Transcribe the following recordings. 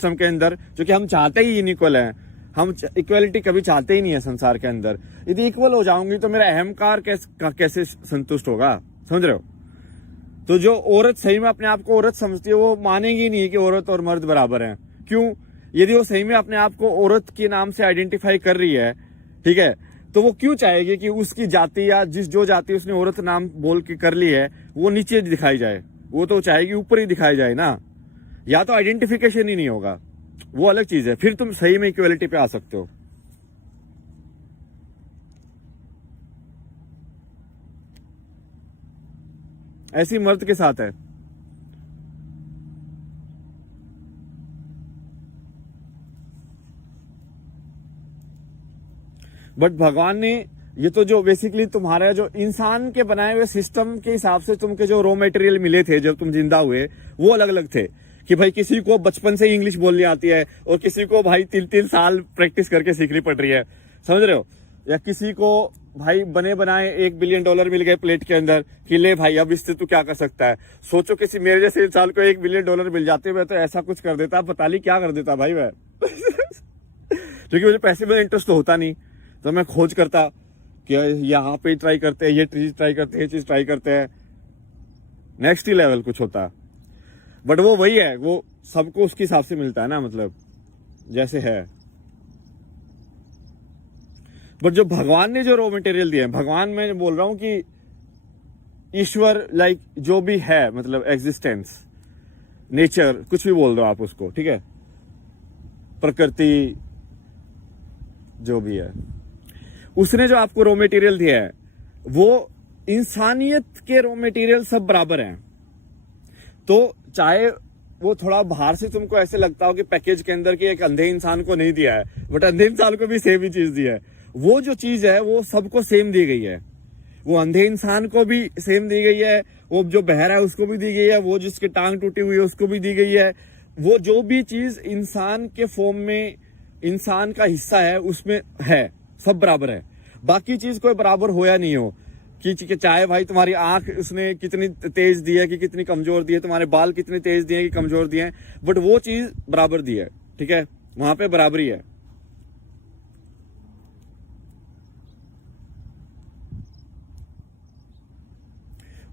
System के अंदर, जो कि हम चाहते ही इनइक्वल है, हम इक्वलिटी कभी चाहते ही नहीं है संसार के अंदर। यदि इक्वल हो जाऊंगी तो मेरा अहंकार कैसे संतुष्ट होगा, समझ रहे हो? तो जो औरत सही में अपने आप को औरत समझती है वो मानेगी नहीं कि औरत और मर्द बराबर हैं। क्यों? यदि वो सही में अपने आप को औरत के नाम से आइडेंटिफाई कर रही है, ठीक है, तो वो क्यों चाहेगी कि उसकी जाति या जो जाति उसने औरत नाम बोल के कर ली है वो नीचे दिखाई जाए? वो तो चाहेगी ऊपर ही दिखाई जाए ना। या तो आइडेंटिफिकेशन ही नहीं होगा, वो अलग चीज है, फिर तुम सही में इक्वलिटी पे आ सकते हो। ऐसी मर्द के साथ है। बट भगवान ने ये तो जो बेसिकली तुम्हारा जो इंसान के बनाए हुए सिस्टम के हिसाब से तुमके जो रॉ मटेरियल मिले थे जब तुम जिंदा हुए, वो अलग अलग थे। कि भाई किसी को बचपन से ही इंग्लिश बोलनी आती है और किसी को भाई 3-3 साल प्रैक्टिस करके सीखनी पड़ रही है, समझ रहे हो? या किसी को भाई बने बनाए $1 बिलियन मिल गए प्लेट के अंदर कि ले भाई अब इससे तू क्या कर सकता है। सोचो किसी मेरे जैसे इंसान को $1 बिलियन मिल जाते हुए तो ऐसा कुछ कर देता, पता नहीं क्या कर देता भाई मैं। क्योंकि मुझे पैसे में इंटरेस्ट तो होता नहीं, तो मैं खोज करता कि यहाँ पे ट्राई करते हैं, ये चीज ट्राई करते हैं, ये चीज ट्राई करते हैं, नेक्स्ट ही लेवल कुछ होता। बट वो वही है, वो सबको उसके हिसाब से मिलता है ना, मतलब जैसे है। बट जो भगवान ने जो रॉ मटेरियल दिए, भगवान मैं बोल रहा हूं कि ईश्वर, लाइक जो भी है, मतलब एग्जिस्टेंस, नेचर, कुछ भी बोल दो आप उसको, ठीक है, प्रकृति, जो भी है, उसने जो आपको रॉ मटेरियल दिया है वो इंसानियत के रॉ मटेरियल सब बराबर हैं। तो चाहे वो थोड़ा बाहर से तुमको ऐसे लगता हो कि पैकेज के अंदर कि एक अंधे इंसान को नहीं दिया है, बट अंधे इंसान को भी सेम ही चीज दी है। वो जो चीज है वो सबको सेम दी गई है। वो अंधे इंसान को भी सेम दी गई है, वो जो बहरा है उसको भी दी गई है, वो जिसकी टांग टूटी हुई है उसको भी दी गई है। वो जो भी चीज इंसान के फॉर्म में इंसान का हिस्सा है उसमें है, सब बराबर है। बाकी चीज कोई बराबर हो या नहीं हो, कि चाहे भाई तुम्हारी आंख उसने कितनी तेज दी है कि कितनी कमजोर दी है, तुम्हारे बाल कितने तेज दिए कि कमजोर दिए हैं, बट वो चीज बराबर दी है, ठीक है, वहां पे बराबरी है।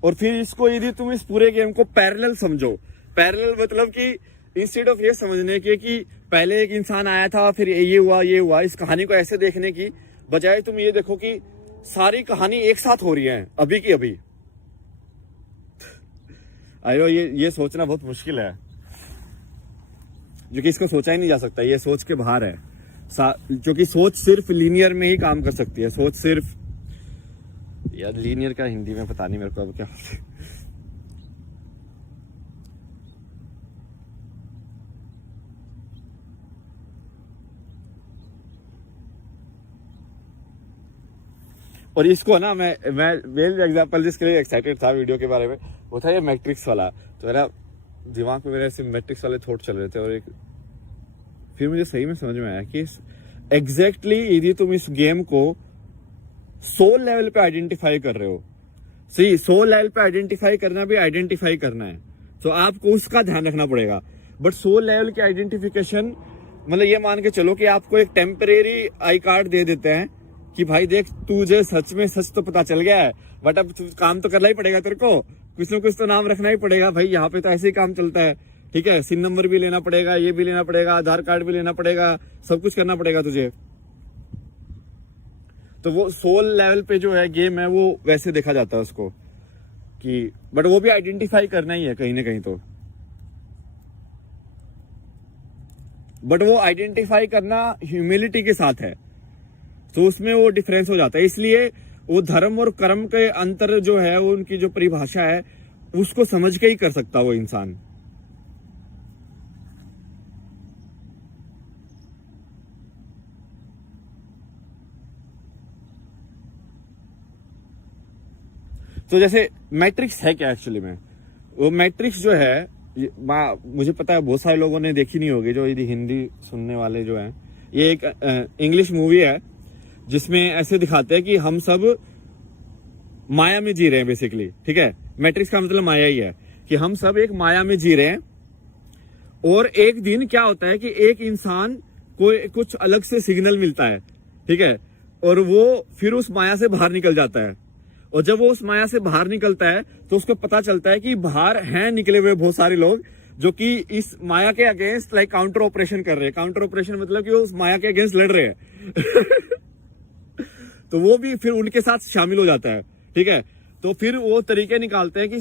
और फिर इसको यदि तुम इस पूरे गेम को पैरेलल समझो, पैरेलल मतलब कि इंस्टेड ऑफ ये समझने के कि पहले एक इंसान आया था फिर ये हुआ, इस कहानी को ऐसे देखने की बजाय तुम ये देखो कि सारी कहानी एक साथ हो रही है, अभी की अभी। अरे ये सोचना बहुत मुश्किल है, जो कि इसको सोचा ही नहीं जा सकता, ये सोच के बाहर है। क्योंकि सोच सिर्फ लीनियर में ही काम कर सकती है, सोच सिर्फ, यार लीनियर का हिंदी में पता नहीं मेरे को अब क्या। और इसको ना मैं मेन एग्जांपल जिसके लिए एक्साइटेड था वीडियो के बारे में, वो था ये मैट्रिक्स वाला। तो मेरा दिमाग में मेरे मैट्रिक्स वाले थॉट चल रहे थे, और फिर मुझे सही में समझ में आया कि एग्जैक्टली यदि तुम इस गेम को सोल लेवल पे आइडेंटिफाई कर रहे हो, सही, सोल लेवल पे आइडेंटिफाई करना भी आइडेंटिफाई करना है, तो आपको उसका ध्यान रखना पड़ेगा। बट सोल लेवल की आइडेंटिफिकेशन मतलब ये मान के चलो कि आपको एक टेम्परेरी आई कार्ड दे देते हैं कि भाई देख तुझे सच में सच तो पता चल गया है, बट अब काम तो करना ही पड़ेगा, तेरे को कुछ ना कुछ तो नाम रखना ही पड़ेगा भाई, यहाँ पे तो ऐसे ही काम चलता है, ठीक है, सिन नंबर भी लेना पड़ेगा, ये भी लेना पड़ेगा, आधार कार्ड भी लेना पड़ेगा, सब कुछ करना पड़ेगा तुझे। तो वो सोल लेवल पे जो है गेम है वो वैसे देखा जाता है उसको कि, बट वो भी आइडेंटिफाई करना ही है कहीं ना कहीं तो। बट वो आइडेंटिफाई करना ह्यूमिलिटी के साथ है, तो उसमें वो डिफरेंस हो जाता है। इसलिए वो धर्म और कर्म के अंतर जो है वो उनकी जो परिभाषा है उसको समझ के ही कर सकता वो इंसान। तो जैसे मैट्रिक्स है क्या एक्चुअली में, वो मैट्रिक्स जो है मुझे पता है बहुत सारे लोगों ने देखी नहीं होगी, जो यदि हिंदी सुनने वाले जो हैं, ये एक इंग्लिश मूवी है जिसमें ऐसे दिखाते हैं कि हम सब माया में जी रहे हैं बेसिकली, ठीक है। मैट्रिक्स का मतलब माया ही है कि हम सब एक माया में जी रहे हैं और एक दिन क्या होता है कि एक इंसान को कुछ अलग से सिग्नल मिलता है, ठीक है, और वो फिर उस माया से बाहर निकल जाता है। और जब वो उस माया से बाहर निकलता है तो उसको पता चलता है कि बाहर हैं निकले हुए बहुत सारे लोग जो कि इस माया के अगेंस्ट लाइक काउंटर ऑपरेशन कर रहे हैं। काउंटर ऑपरेशन मतलब कि वो उस माया के अगेंस्ट लड़ रहे हैं तो वो भी फिर उनके साथ शामिल हो जाता है, ठीक है। तो फिर वो तरीके निकालते हैं कि